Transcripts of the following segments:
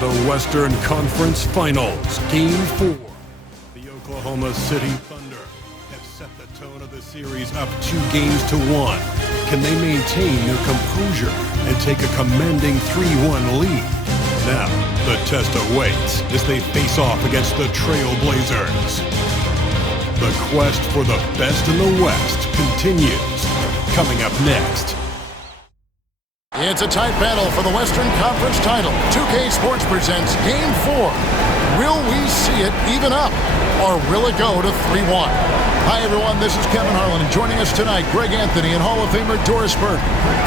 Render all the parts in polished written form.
The Western Conference Finals, Game 4. The Oklahoma City Thunder have set the tone of the series up 2-1. Can they maintain their composure and take a commanding 3-1 lead? Now, the test awaits as they face off against the Trail Blazers. The quest for the best in the West continues. Coming up next. It's a tight battle for the Western Conference title. 2K Sports presents Game 4. Will we see it even up, or will it go to 3-1? Hi, everyone. This is Kevin Harlan, and joining us tonight, Greg Anthony and Hall of Famer Doris Burke.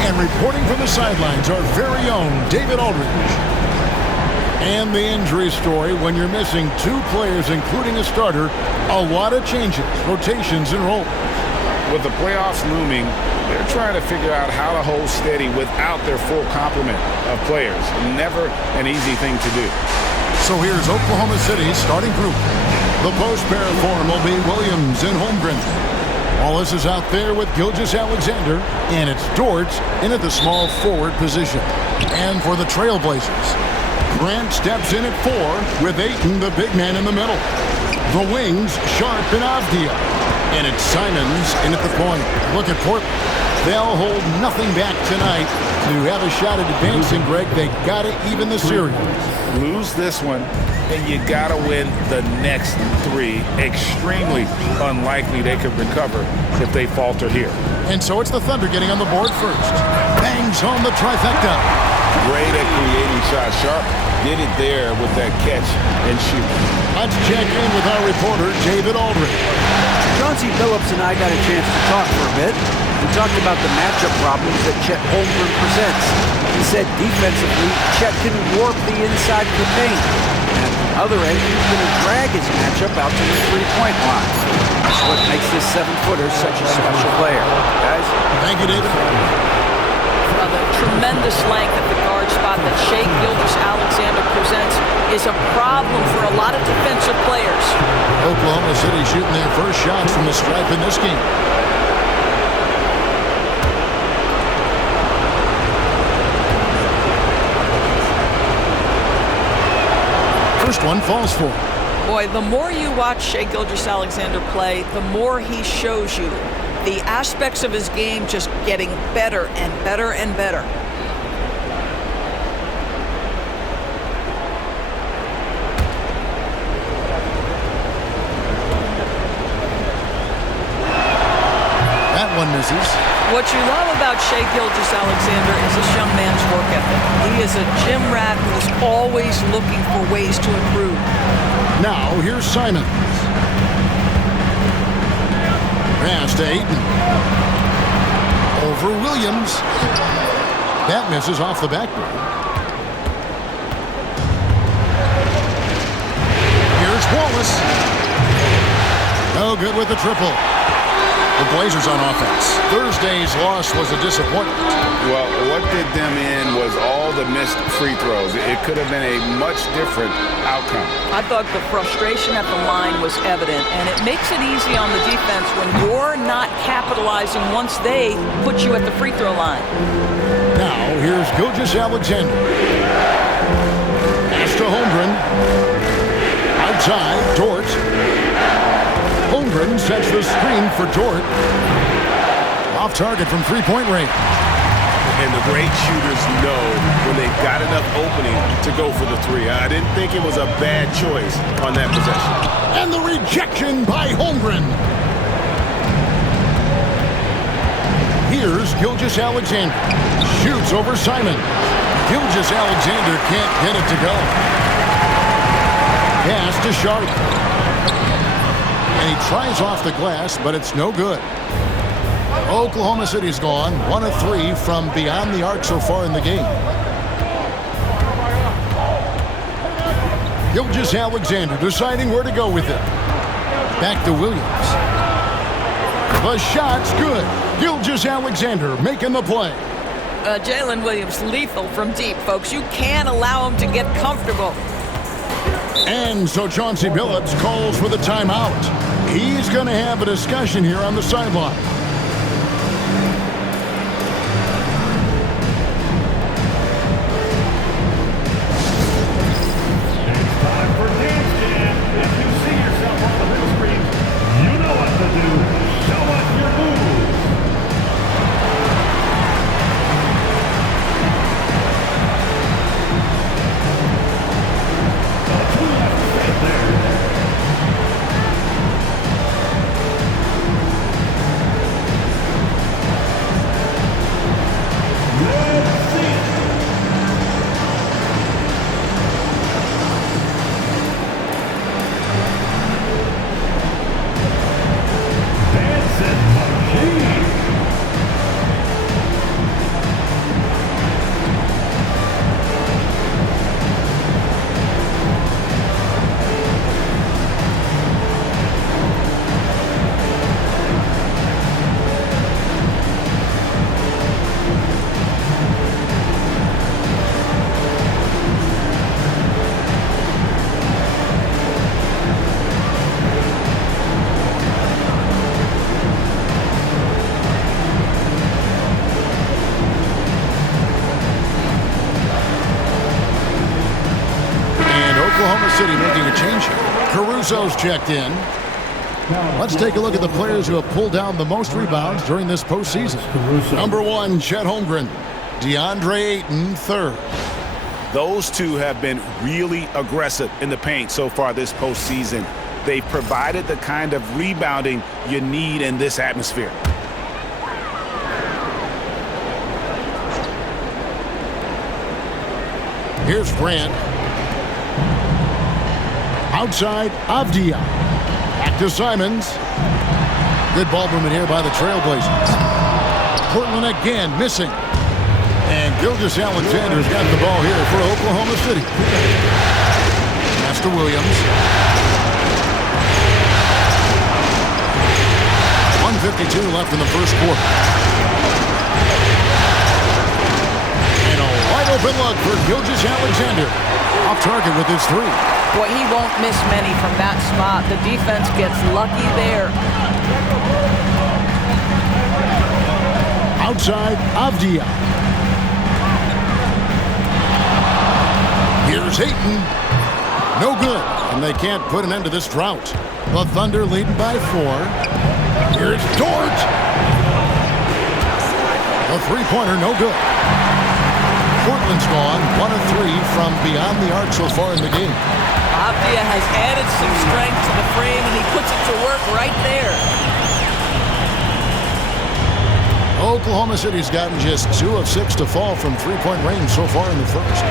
And reporting from the sidelines, our very own David Aldridge. And the injury story: when you're missing two players, including a starter, a lot of changes, rotations, and roles. With the playoffs looming, they're trying to figure out how to hold steady without their full complement of players. Never an easy thing to do. So here's Oklahoma City's starting group. The post pair form will be Williams and Holmgren. Wallace is out there with Gilgeous-Alexander, and it's Dort in at the small forward position. And for the Trailblazers, Grant steps in at 4 with Ayton, the big man, in the middle. The wings, Sharp and Avdia. And it's Simons in at the point. Look at Portland. They'll hold nothing back tonight to have a shot at advancing, Greg. They got to even the series. Lose this one, and you got to win the next 3. Extremely unlikely they could recover if they falter here. And so it's the Thunder getting on the board first. Bangs home the trifecta. Great at creating shots. Sharp did it there with that catch and shoot. Let's check in with our reporter, David Aldridge. Chauncey Billups and I got a chance to talk for a bit. We talked about the matchup problems that Chet Holmgren presents. He said defensively, Chet can warp the inside of the paint. And at the other end, he's going to drag his matchup out to the three-point line. That's what makes this 7-footer such a special player. Guys? Thank you, David. The tremendous length at the guard spot that Shai Gilgeous-Alexander presents is a problem for a lot of defensive players. Oklahoma City shooting their first shots from the stripe in this game. First one falls for. Boy, the more you watch Shai Gilgeous-Alexander play, the more he shows you the aspects of his game just getting better and better and better. That one misses. What you love about Shai Gilgeous-Alexander is this young man's work ethic. He is a gym rat who is always looking for ways to improve. Now, here's Simons. Pass to Ayton. Over Williams. That misses off the backboard. Here's Wallace. No good with the triple. The Blazers on offense. Thursday's loss was a disappointment. Well, what did them in was all the missed free throws. It could have been a much different outcome. I thought the frustration at the line was evident, and it makes it easy on the defense when you're not capitalizing once they put you at the free throw line. Now, here's Gilgeous-Alexander. Pass to Holmgren. Outside, Dort. Holmgren sets the screen for Dort. Off target from three-point range. And the great shooters know when they've got enough opening to go for the 3. I didn't think it was a bad choice on that possession. And the rejection by Holmgren. Here's Gilgeous-Alexander. Shoots over Simon. Gilgeous-Alexander can't get it to go. Pass to Sharp. And he tries off the glass, but it's no good. Oklahoma City's gone 1 of 3 from beyond the arc so far in the game. Gilgeous-Alexander deciding where to go with it. Back to Williams. The shot's good. Gilgeous-Alexander making the play. Jalen Williams, lethal from deep, folks. You can't allow him to get comfortable. And so Chauncey Billups calls for the timeout. He's going to have a discussion here on the sideline. City making a change here. Caruso's checked in. Let's take a look at the players who have pulled down the most rebounds during this postseason. Number 1, Chet Holmgren. DeAndre Ayton, third. Those two have been really aggressive in the paint so far this postseason. They've provided the kind of rebounding you need in this atmosphere. Here's Grant. Outside, Avdia. Back to Simons. Good ball movement here by the Trailblazers. Portland again missing. And Gilgeous-Alexander's got the ball here for Oklahoma City. Pass to Williams. 1:52 left in the first quarter. And a wide open look for Gilgeous-Alexander. Off target with his three. Boy, he won't miss many from that spot. The defense gets lucky there. Outside, Avdia. Here's Ayton. No good. And they can't put an end to this drought. The Thunder leading by 4. Here's Dort. A three-pointer, no good. Portland's gone 1 of 3 from beyond the arc so far in the game. Avdia has added some strength to the frame, and he puts it to work right there. Oklahoma City's gotten just 2 of 6 to fall from three-point range so far in the first.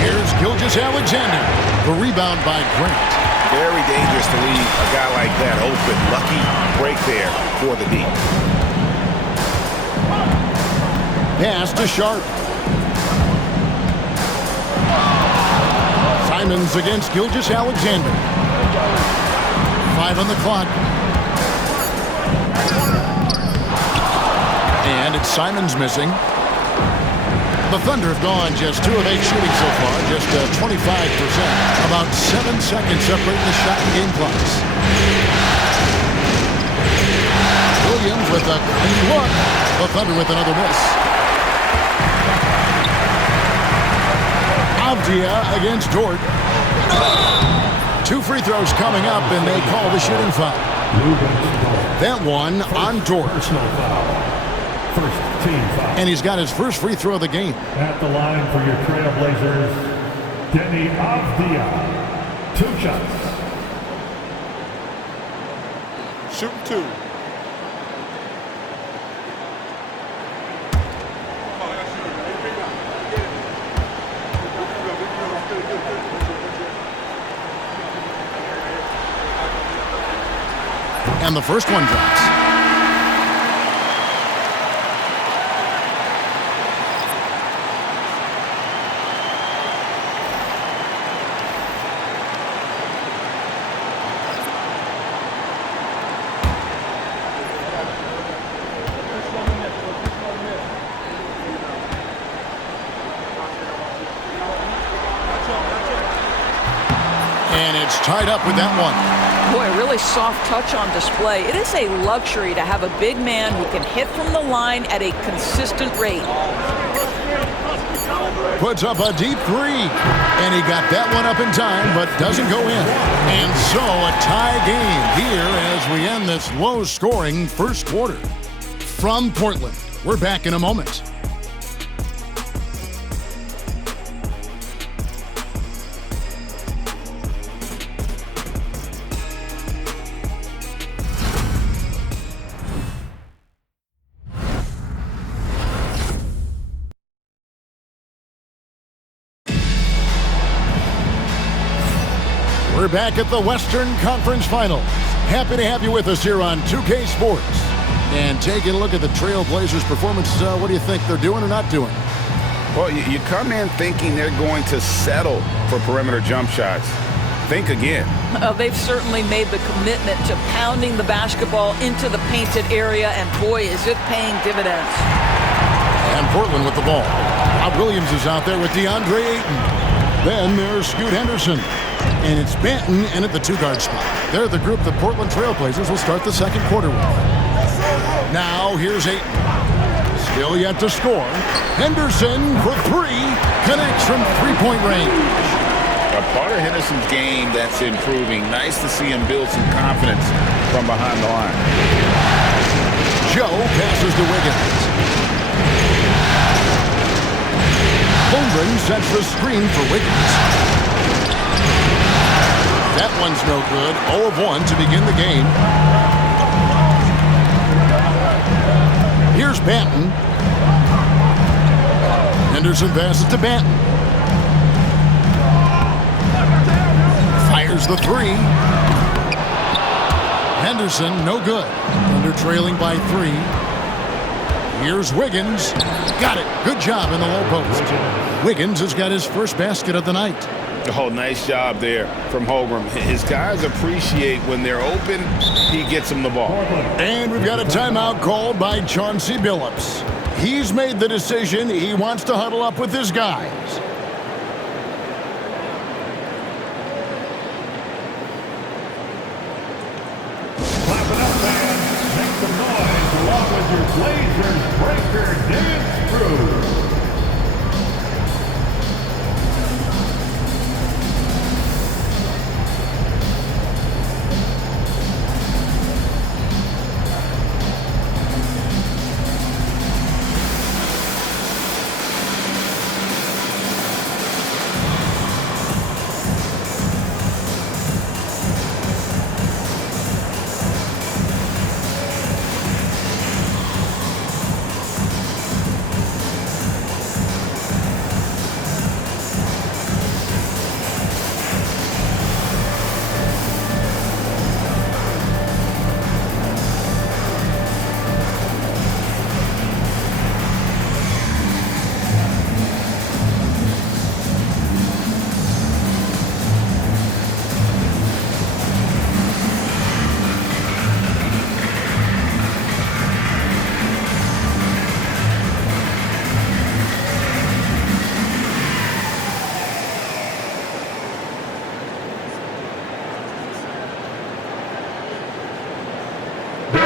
Here's Gilgeous-Alexander. The rebound by Grant. Very dangerous to leave a guy like that open. Lucky break there for the D. Pass to Sharp. Simons against Gilgeous-Alexander. 5 on the clock. And it's Simons missing. The Thunder have gone just 2 of 8 shooting so far, just 25%. About 7 seconds separating the shot and game clocks. Williams with a clean look. The Thunder with another miss. Avdia against Dort. 2 free throws coming up, and they call the shooting foul. That one on Dort. First team foul. And he's got his first free throw of the game. At the line for your Trailblazers, Deni Avdia. 2 shots. Shooting 2. And the first one drops. And it's tied up with that one. Boy, really soft touch on display. It is a luxury to have a big man who can hit from the line at a consistent rate. Puts up a deep 3. And he got that one up in time, but doesn't go in. And so a tie game here as we end this low-scoring first quarter. From Portland, we're back in a moment. We're back at the Western Conference Finals. Happy to have you with us here on 2K Sports. And taking a look at the Trailblazers' performance, what do you think they're doing or not doing? Well, you come in thinking they're going to settle for perimeter jump shots. Think again. They've certainly made the commitment to pounding the basketball into the painted area, and boy, is it paying dividends. And Portland with the ball. Bob Williams is out there with DeAndre Ayton. Then there's Scoot Henderson. And it's Banton in at the 2-guard spot. They're the group the Portland Trailblazers will start the second quarter with. Now here's Ayton. Still yet to score. Henderson for three. Connects from three-point range. A part of Henderson's game that's improving. Nice to see him build some confidence from behind the line. Joe passes to Wiggins. Holmgren sets the screen for Wiggins. That one's no good. 0 of 1 to begin the game. Here's Banton. Henderson passes to Banton. Fires the three. Henderson, no good. Thunder trailing by 3. Here's Wiggins. Got it. Good job in the low post. Wiggins has got his first basket of the night. Oh, nice job there from Holmgren. His guys appreciate when they're open, he gets them the ball. And we've got a timeout called by Chauncey Billups. He's made the decision. He wants to huddle up with his guys. Clap it up, fans. Make some noise along with your Blazers breaker dance crew.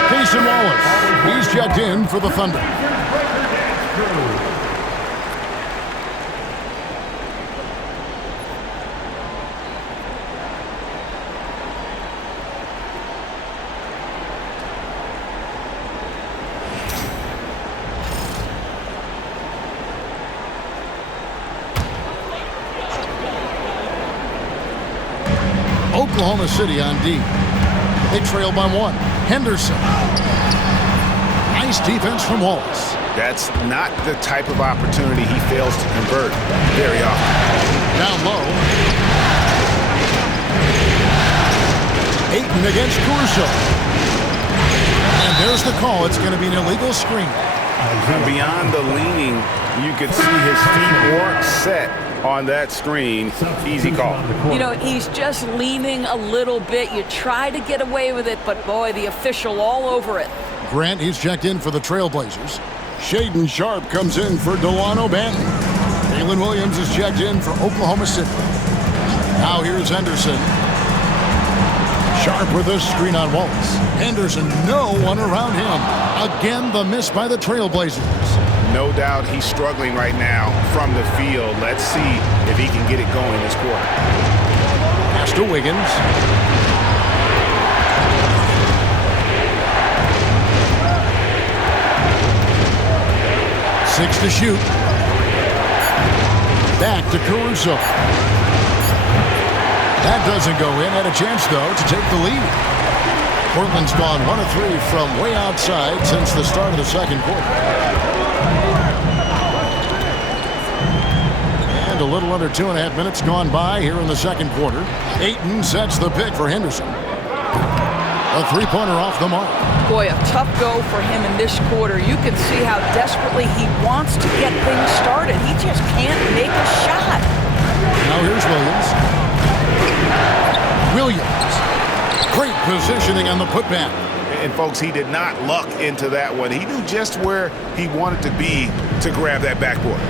Cason Wallace. He's checked in for the Thunder. Oklahoma City on D. They trail by 1. Henderson. Nice defense from Wallace. That's not the type of opportunity he fails to convert very often. Down low. Ayton against Caruso. And there's the call. It's going to be an illegal screen. Beyond the leaning, you could see his feet weren't set on that screen. Easy call. You know, he's just leaning a little bit. You try to get away with it, but boy, the official all over it. Grant, he's checked in for the Trailblazers. Shaedon Sharpe comes in for Delano Banton. Jalen Williams is checked in for Oklahoma City. Now here's Henderson. Sharpe with a screen on Wallace. Henderson, no one around him. Again, the miss by the Trailblazers. No doubt he's struggling right now from the field. Let's see if he can get it going this quarter. Pass to Wiggins. Six to shoot. Back to Caruso. That doesn't go in. Had a chance, though, to take the lead. Portland's gone 1 of 3 from way outside since the start of the second quarter. And a little under 2.5 minutes gone by here in the second quarter. Ayton sets the pick for Henderson. A three-pointer off the mark. Boy, a tough go for him in this quarter. You can see how desperately he wants to get things started. He just can't make a shot. Now here's Williams. Great positioning on the putback. And folks, he did not luck into that one. He knew just where he wanted to be to grab that backboard.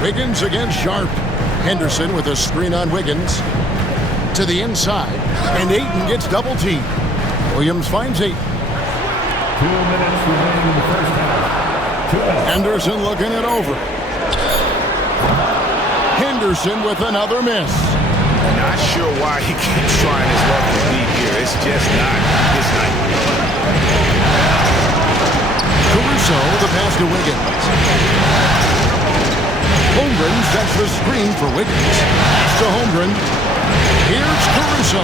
Wiggins against Sharpe. Henderson with a screen on Wiggins. To the inside. And Ayton gets double teamed. Williams finds Ayton. minutes remaining in the first half. Henderson looking it over. Henderson with another miss. Not sure why he keeps trying his luck to lead here. It's just not his night. Caruso, the pass to Wiggins. Holmgren sets the screen for Wiggins. Pass to Holmgren. Here's Caruso.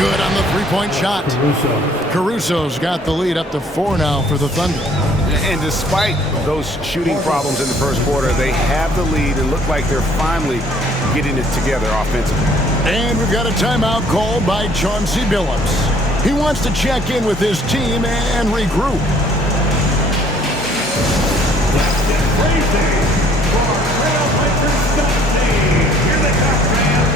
Good on the three-point shot. Caruso's got the lead up to 4 now for the Thunder. And despite those shooting problems in the first quarter, they have the lead and look like they're finally getting it together offensively. And we've got a timeout called by Chauncey Billups. He wants to check in with his team and regroup. Let's get crazy for Trailblazers Dusty. Here they come, fans.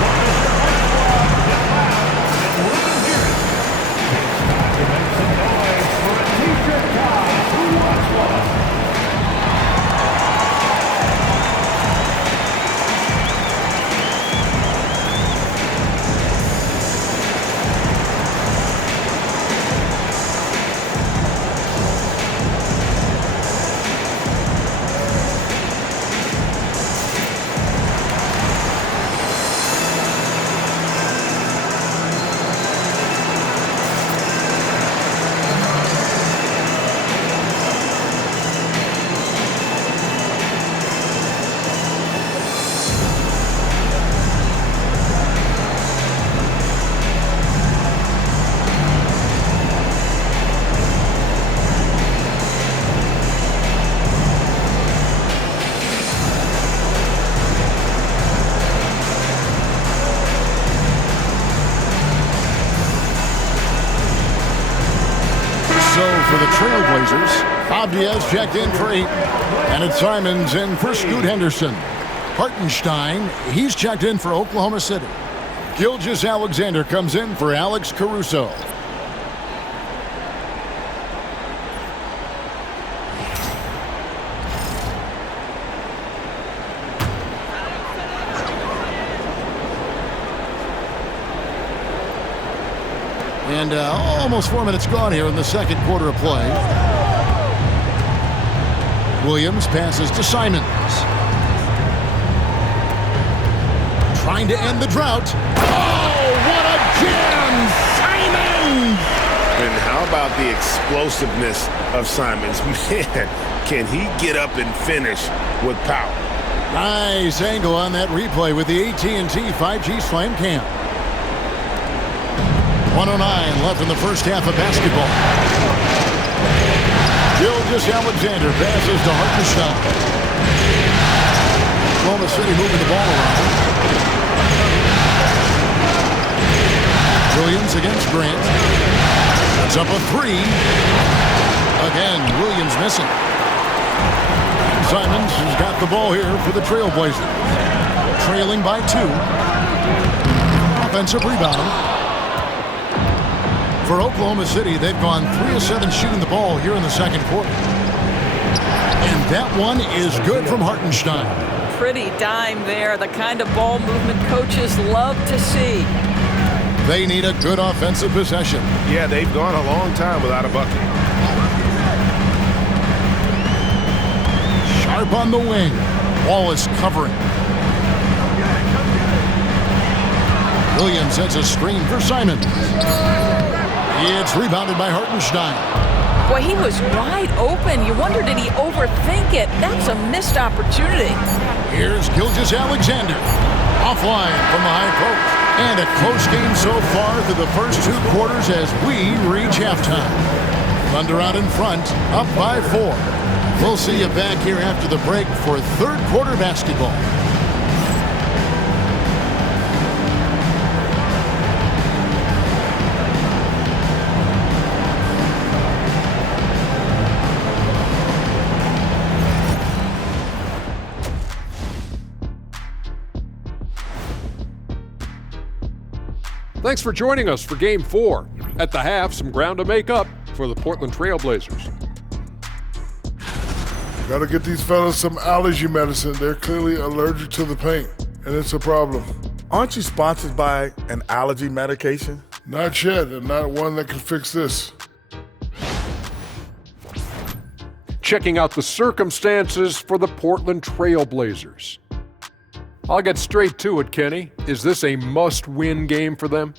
What is your high squad? Get loud and we're going to hear it. It's time to make some noise for a t-shirt guy who wants one. For the Trailblazers, Abdias checked in for 8. And it's Simons in for Scoot Henderson. Hartenstein, he's checked in for Oklahoma City. Gilgeous-Alexander comes in for Alex Caruso. And almost 4 minutes gone here in the second quarter of play. Williams passes to Simons. Trying to end the drought. Oh, what a jam! Simons! And how about the explosiveness of Simons? Man, can he get up and finish with power? Nice angle on that replay with the AT&T 5G Slam Cam. 1:09 left in the first half of basketball. Gilgeous-Alexander passes to Hartenstein. Oklahoma City moving the ball around. Williams against Grant. That's up a 3. Again, Williams missing. Simons has got the ball here for the Trailblazers. Trailing by 2. Offensive rebound. For Oklahoma City, they've gone 3 of 7 shooting the ball here in the second quarter. And that one is good from Hartenstein. Pretty dime there, the kind of ball movement coaches love to see. They need a good offensive possession. Yeah, they've gone a long time without a bucket. Sharp on the wing. Wallace covering. Williams sets a screen for Simons. It's rebounded by Hartenstein. Boy, he was wide open. You wonder, did he overthink it? That's a missed opportunity. Here's Gilgeous-Alexander. Offline from the high post. And a close game so far through the first 2 quarters as we reach halftime. Thunder out in front, up by 4. We'll see you back here after the break for third quarter basketball. Thanks for joining us for Game 4. At the half, some ground to make up for the Portland Trailblazers. Gotta get these fellas some allergy medicine. They're clearly allergic to the paint, and it's a problem. Aren't you sponsored by an allergy medication? Not yet, and not one that can fix this. Checking out the circumstances for the Portland Trail Blazers. I'll get straight to it, Kenny. Is this a must-win game for them?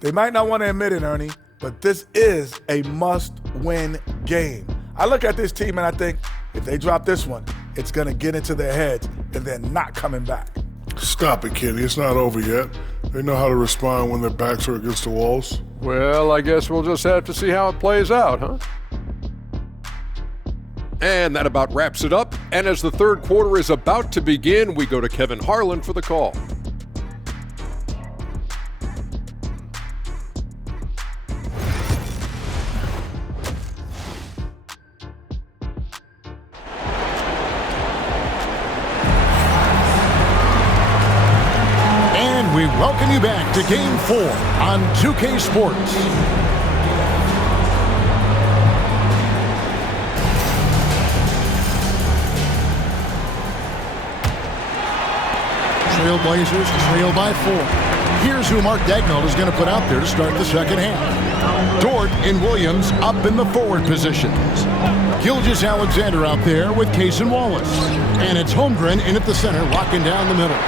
They might not want to admit it, Ernie, but this is a must-win game. I look at this team and I think if they drop this one, it's going to get into their heads and they're not coming back. Stop it, Kenny. It's not over yet. They know how to respond when their backs are against the walls. Well, I guess we'll just have to see how it plays out, huh? And that about wraps it up. And as the third quarter is about to begin, we go to Kevin Harlan for the call. And we welcome you back to Game 4 on 2K Sports. Trailblazers trail by 4. Here's who Mark Daigneault is going to put out there to start the second half. Dort and Williams up in the forward positions. Gilgeous-Alexander out there with Cason Wallace. And it's Holmgren in at the center, locking down the middle.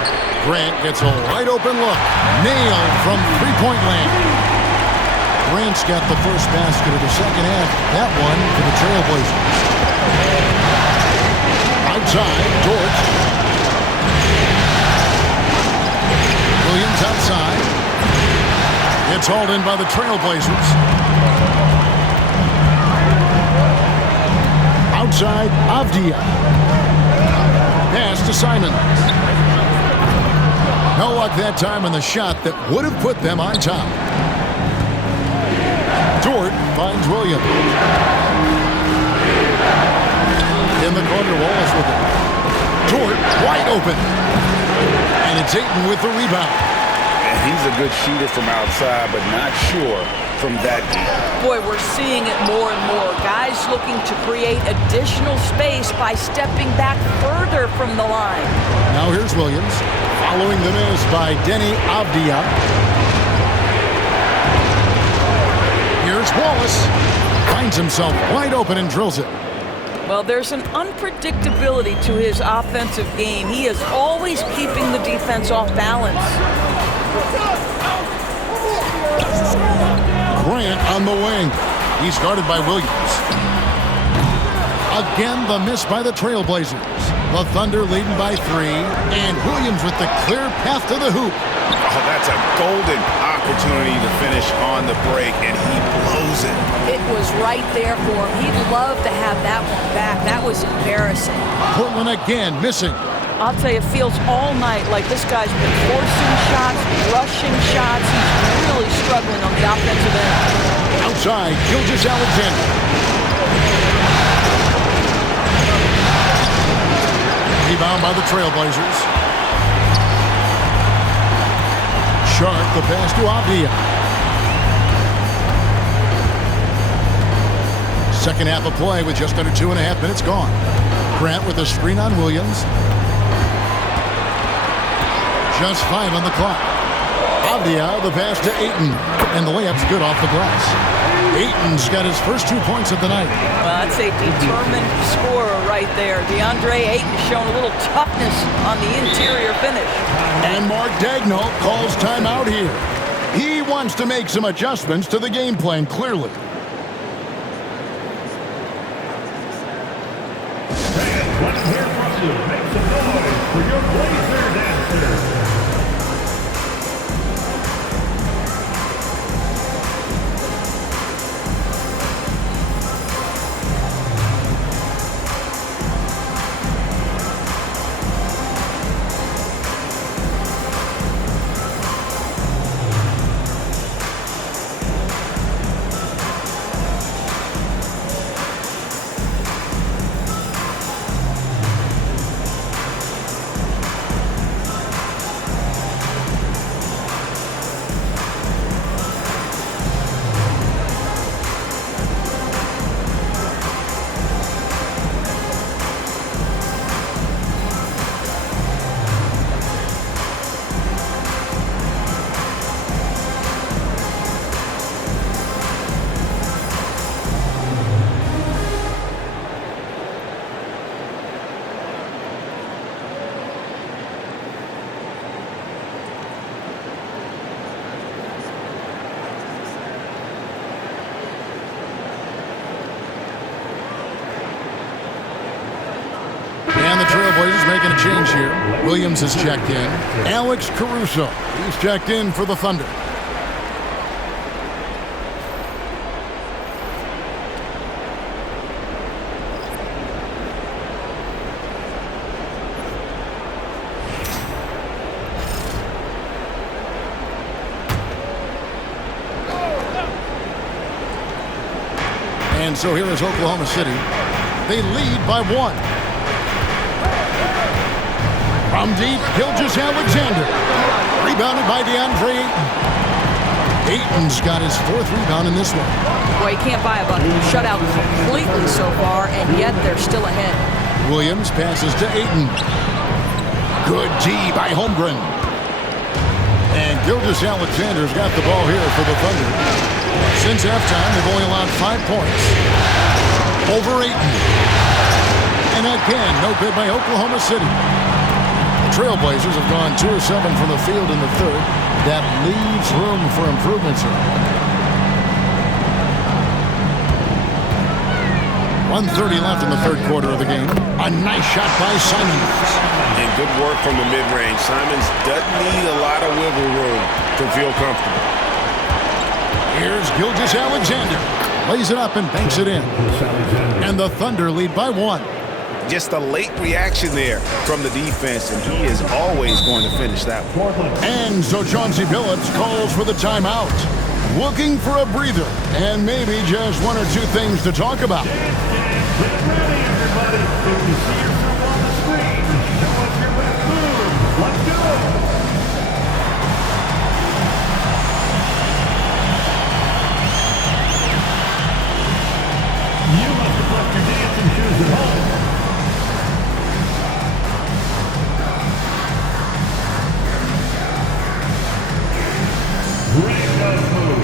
Grant gets a wide open look. Nailed from three-point land. Grant's got the first basket of the second half. That one for the Trailblazers. Outside, Dort. Williams outside. It's hauled in by the Trailblazers. Outside, Avdia. Pass to Simons. No luck that time on the shot that would have put them on top. Dort finds Williams. In the corner, Wallace with it. Dort wide open. And it's Ayton with the rebound. And he's a good shooter from outside, but not sure from that deep. Boy, we're seeing it more and more. Guys looking to create additional space by stepping back further from the line. Now here's Williams. Following the miss by Denny Avdia. Here's Wallace. Finds himself wide open and drills it. Well, there's an unpredictability to his offensive game. He is always keeping the defense off balance. Grant on the wing. He's guarded by Williams. Again, the miss by the Trailblazers. The Thunder leading by 3, and Williams with the clear path to the hoop. Oh, that's a golden opportunity to finish on the break, and he blows it. It was right there for him. He'd love to have that one back. That was embarrassing. Portland again missing. I'll tell you, it feels all night like this guy's been forcing shots, rushing shots. He's really struggling on the offensive end. Outside, Gilgeous-Alexander. Rebound by the Trailblazers. Sharp, the pass to Avdia. Second half of play with just under 2.5 minutes gone. Grant with a screen on Williams. Just 5 on the clock. Avdia, the pass to Ayton. And the layup's good off the glass. Ayton's got his first 2 points of the night. Well, that's a determined scorer right there. DeAndre Ayton showing a little toughness on the interior finish. And Mark Daigneault calls timeout here. He wants to make some adjustments to the game plan, clearly. Fans, let's hear from you. Make some noise for your Blazer dancers. Trailblazers making a change here. Williams has checked in. Alex Caruso, he's checked in for the Thunder. And so here is Oklahoma City. They lead by 1. From deep, Gilgeous-Alexander. Rebounded by DeAndre Ayton. Ayton's got his 4th rebound in this one. Boy, you can't buy a bucket. Shutout completely so far, and yet they're still ahead. Williams passes to Ayton. Good D by Holmgren. And Gilgeous-Alexander's got the ball here for the Thunder. Since halftime, they've only allowed 5 points. Over Ayton. And again, no good by Oklahoma City. The Trailblazers have gone 2 of 7 from the field in the 3rd. That leaves room for improvements here. 1:30 left in the 3rd quarter of the game. A nice shot by Simons. And good work from the mid-range. Simons doesn't need a lot of wiggle room to feel comfortable. Here's Gilgeous-Alexander. Lays it up and banks it in. And the Thunder lead by 1. Just a late reaction there from the defense, and he is always going to finish that one. And so Chauncey Billups calls for the timeout. Looking for a breather and maybe just 1 or 2 things to talk about. Get ready, everybody. If you see yourself on the screen, show us your best move. Let's go. You must have left your dancing shoes at home. Great move.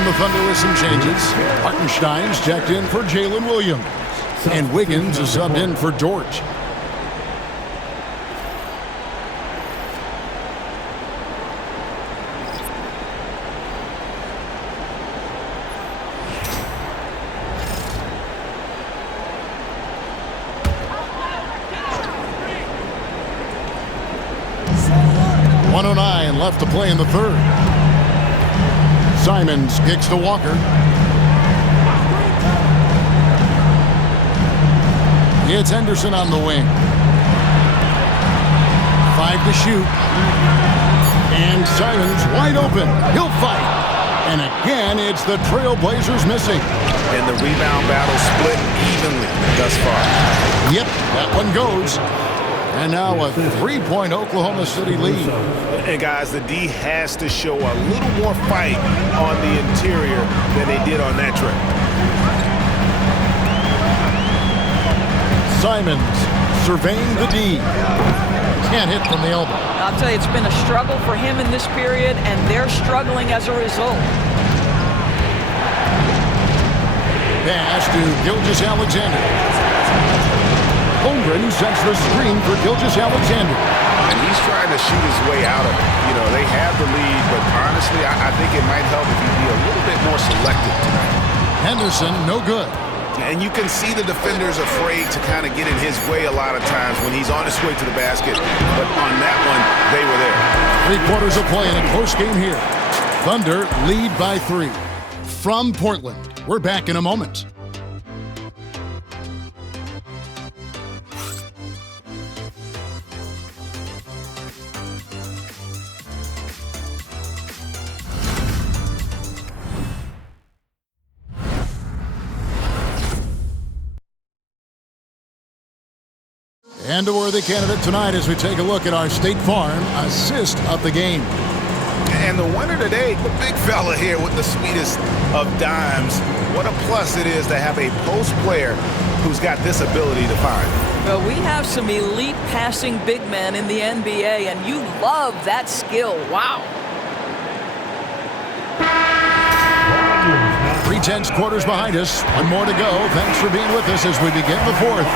The Thunder with some changes. Hartenstein's checked in for Jalen Williams. And Wiggins is subbed in for Dort. .109 left to play in the 3rd. Simons kicks to Walker. It's Henderson on the wing. 5 to shoot. And Simons wide open. He'll fight. And again, it's the Trailblazers missing. And the rebound battle split evenly thus far. Yep, that one goes. And now a 3-point Oklahoma City lead. And guys, the D has to show a little more fight on the interior than they did on that trip. Simons surveying the D. Can't hit from the elbow. I'll tell you, it's been a struggle for him in this period, and they're struggling as a result. Pass to Gilgeous-Alexander. Holmgren sets the screen for Gilgeous-Alexander. And he's trying to shoot his way out of it. You know, they have the lead, but honestly, I think it might help if he be a little bit more selective tonight. Henderson, no good. And you can see the defenders afraid to kind of get in his way a lot of times when he's on his way to the basket. But on that one, they were there. 3 quarters of play in a close game here. Thunder lead by 3. From Portland, we're back in a moment. And a worthy candidate tonight as we take a look at our State Farm assist of the game. And the winner today, the big fella here with the sweetest of dimes. What a plus it is to have a post player who's got this ability to find. Well, we have some elite passing big men in the NBA, and you love that skill. Wow. 3/10 quarters behind us. One more to go. Thanks for being with us as we begin the fourth.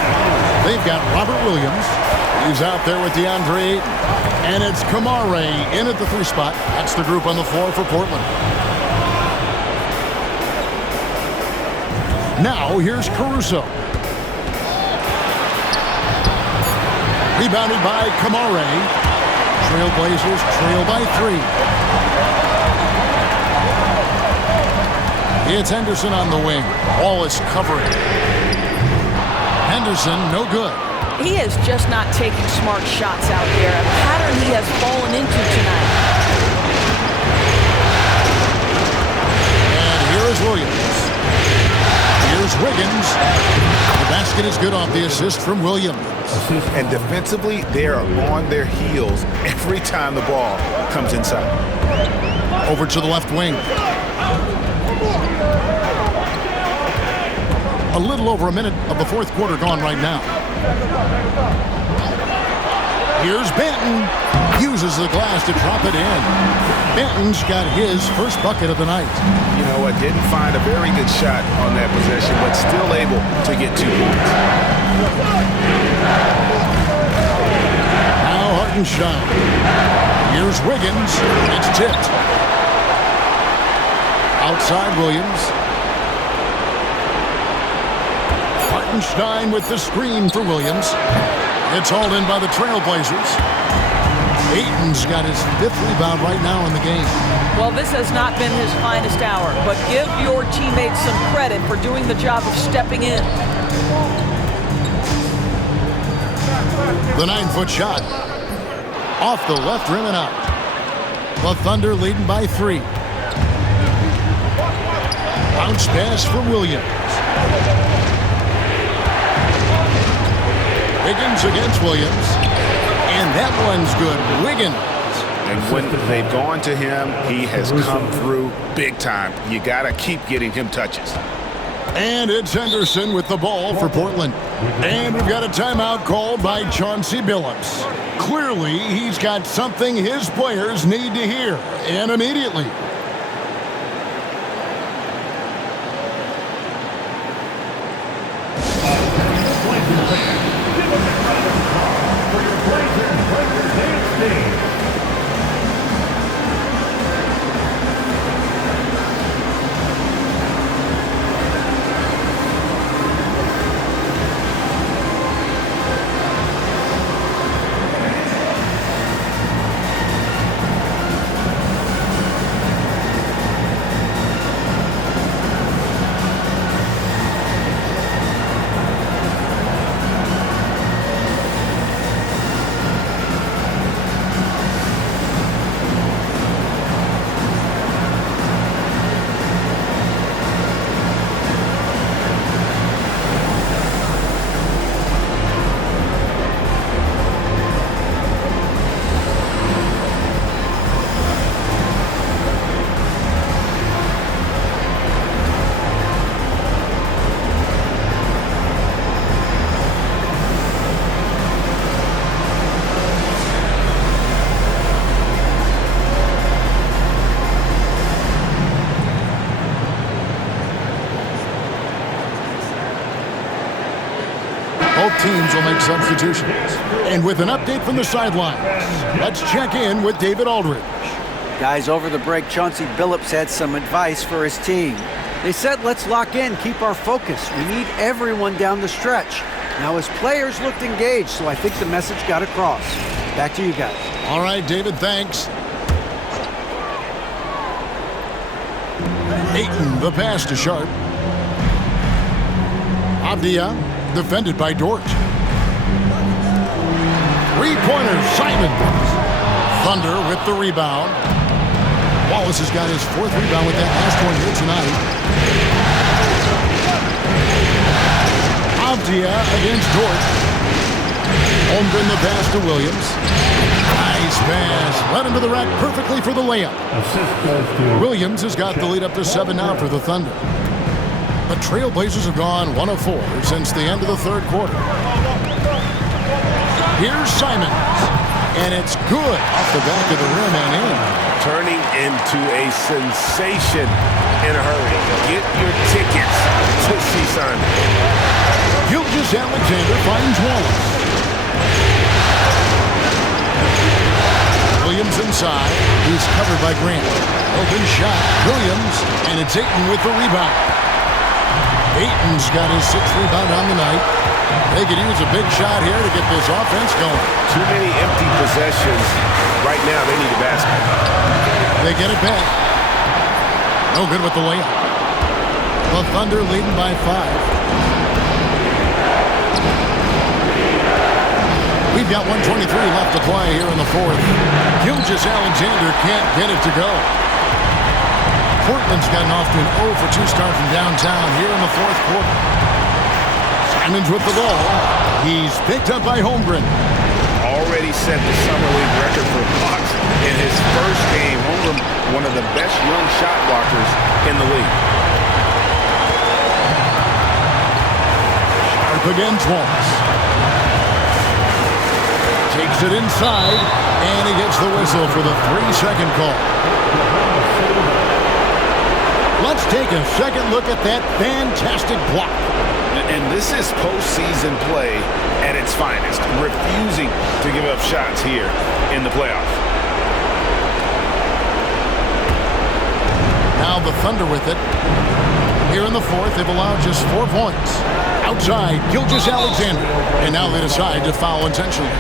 They've got Robert Williams. He's out there with DeAndre Ayton. And it's Kamare in at the 3 spot. That's the group on the floor for Portland. Now here's Caruso. Rebounded by Kamare. Trailblazers trail by 3. It's Henderson on the wing. Wallace covering. Henderson, no good. He is just not taking smart shots out there, a pattern he has fallen into tonight. And here is Williams. Here's Wiggins. The basket is good off the assist from Williams. And defensively, they are on their heels every time the ball comes inside. Over to the left wing. A little over a minute of the fourth quarter gone right now. Here's Benton. Uses the glass to drop it in. Benton's got his first bucket of the night. You know what? Didn't find a very good shot on that possession, but still able to get 2 points. Now Hartenstein. Here's Wiggins. It's tipped. Outside Williams. Hartenstein with the screen for Williams. It's hauled in by the Trailblazers. Ayton's got his 5th rebound right now in the game. Well, this has not been his finest hour, but give your teammates some credit for doing the job of stepping in. The 9-foot shot. Off the left rim and out. The Thunder leading by 3. Bounce pass for Williams. Wiggins against Williams. And that one's good. Wiggins. And when they've gone to him, he has come through big time. You got to keep getting him touches. And it's Henderson with the ball for Portland. And we've got a timeout called by Chauncey Billups. Clearly, he's got something his players need to hear. And immediately. Both teams will make substitutions. And with an update from the sidelines, let's check in with David Aldridge. Guys, over the break, Chauncey Billups had some advice for his team. They said, let's lock in, keep our focus. We need everyone down the stretch. Now, his players looked engaged, so I think the message got across. Back to you guys. All right, David, thanks. Ayton, the pass to Sharp. Avdia, defended by Dort. Three-pointers, Simons. Thunder with the rebound. Wallace has got his 4th rebound with that last one here tonight. Avdia against Dort. Holmgren the pass to Williams. Nice pass. Led him to the rack perfectly for the layup. Assist goes to Williams has got the lead up to 7 now for the Thunder. The Trailblazers have gone 1 of 4 since the end of the third quarter. Here's Simons, and it's good off the back of the rim and in. Turning into a sensation in a hurry. Get your tickets to see Simon. Gilgeous-Alexander finds Wallace. Williams inside. He's covered by Grant. Open shot. Williams, and it's Ayton with the rebound. Ayton's got his 6th rebound on the night. They could use a big shot here to get this offense going. Too many empty possessions. Right now, they need a basket. They get it back. No good with the layup. The Thunder leading by 5. We've got 1:23 left to play here in the fourth. Gilgeous-Alexander can't get it to go. Portland's gotten off to an 0 for 2 start from downtown here in the fourth quarter. Simons with the ball. He's picked up by Holmgren. Already set the summer league record for blocks in his first game. Holmgren, one of the best young shot blockers in the league. Sharp against Wallace. Takes it inside, and he gets the whistle for the 3-second call. Let's take a second look at that fantastic block. And this is postseason play at its finest, refusing to give up shots here in the playoffs. Now the Thunder with it. Here in the fourth, they've allowed just 4 points. Outside, Gilgeous-Alexander. And now they decide to foul intentionally.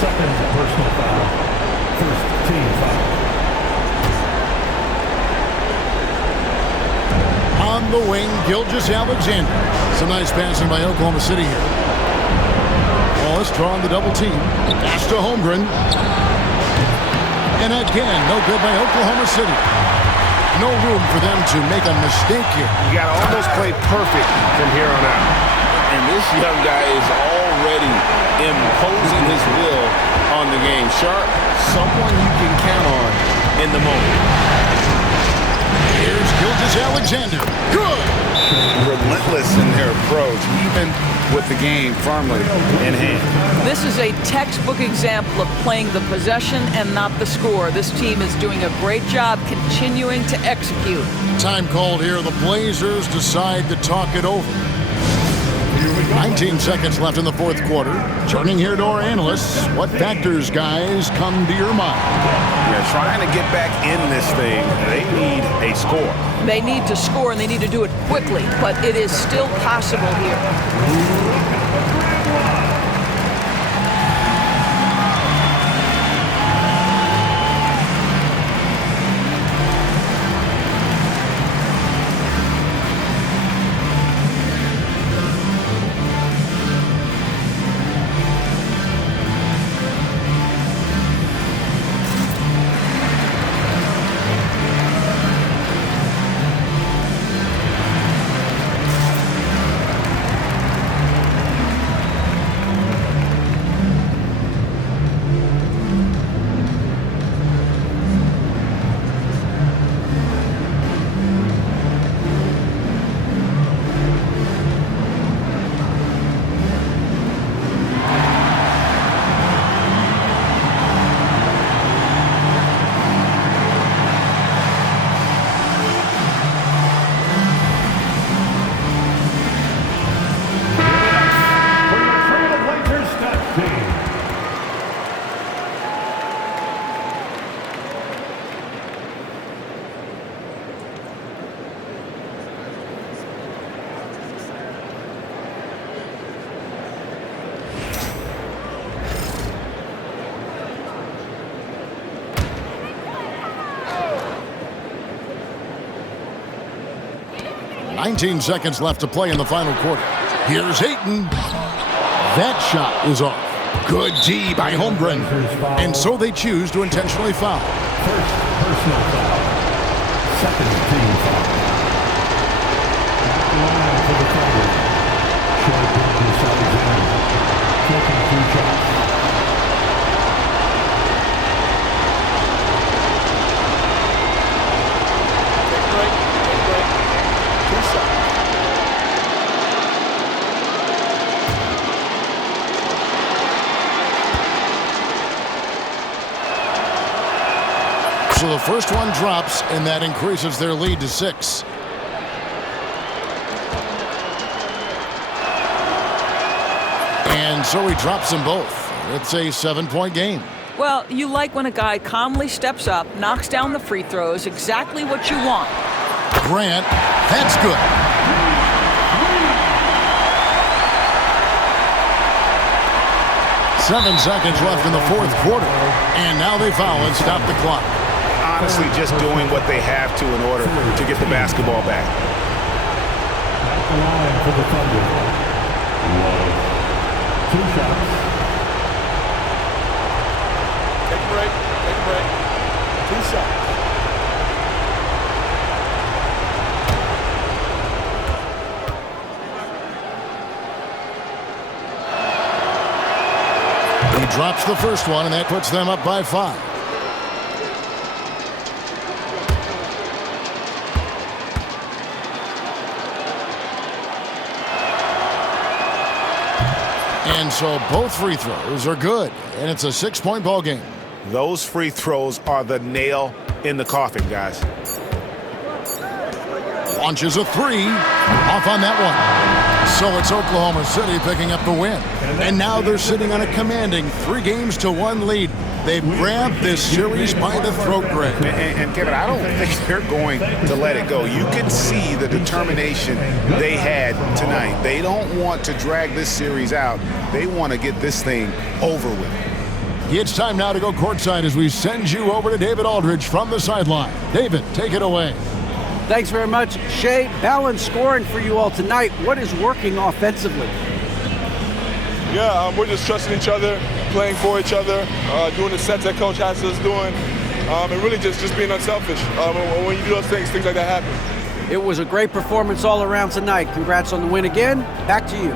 Second personal foul. First team foul. On the wing, Gilgeous-Alexander. Some nice passing by Oklahoma City here. Wallace drawing the double team. Pass to Holmgren. And again, no good by Oklahoma City. No room for them to make a mistake here. You got to almost play perfect from here on out. And this young guy is already imposing his will on the game. Sharp, someone you can count on in the moment. Here's Gilgeous-Alexander. Good! Relentless in their approach, even with the game firmly in hand. This is a textbook example of playing the possession and not the score. This team is doing a great job continuing to execute. Time called here. The Blazers decide to talk it over. 19 seconds left in the fourth quarter. Turning here to our analysts. What factors, guys, come to your mind? They're trying to get back in this thing. They need a score. They need to score, and they need to do it quickly, but it is still possible here. Nineteen seconds left to play in the final quarter. Here's Ayton. That shot is off. Good D by Holmgren. And so they choose to intentionally foul. First personal foul. Second team foul. Back line for the Thunder. Shea Gilgeous-Alexander. first one drops, and that increases their lead to 6. And so he drops them both. It's a 7-point game. Well, you like when a guy calmly steps up, knocks down the free throws, exactly what you want. Grant, that's good. Seven seconds left in the fourth quarter. And now they foul and stop the clock. Honestly, just doing what they have to in order to get the basketball back. At the line for the Thunder. 2 shots. Take a break. 2 shots. He drops the first one, and that puts them up by 5. And so both free throws are good, and it's a 6-point ball game. Those free throws are the nail in the coffin, guys. Launches a 3. Off on that one. So it's Oklahoma City picking up the win. And now they're sitting on a commanding 3-1 lead. They've grabbed this series by the throat, Greg. And Kevin, I don't think they're going to let it go. You can see the determination they had tonight. They don't want to drag this series out. They want to get this thing over with. It's time now to go courtside as we send you over to David Aldridge from the sideline. David, take it away. Thanks very much, Shea. Balanced scoring for you all tonight. What is working offensively? Yeah, we're just trusting each other, playing for each other, doing the sets that Coach has us doing, and really just being unselfish. When you do those things like that happen. It was a great performance all around tonight. Congrats on the win again. Back to you.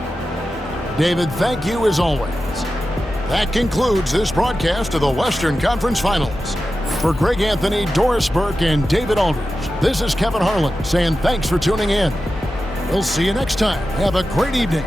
David, thank you as always. That concludes this broadcast of the Western Conference Finals. For Greg Anthony, Doris Burke, and David Aldridge, this is Kevin Harlan saying thanks for tuning in. We'll see you next time. Have a great evening.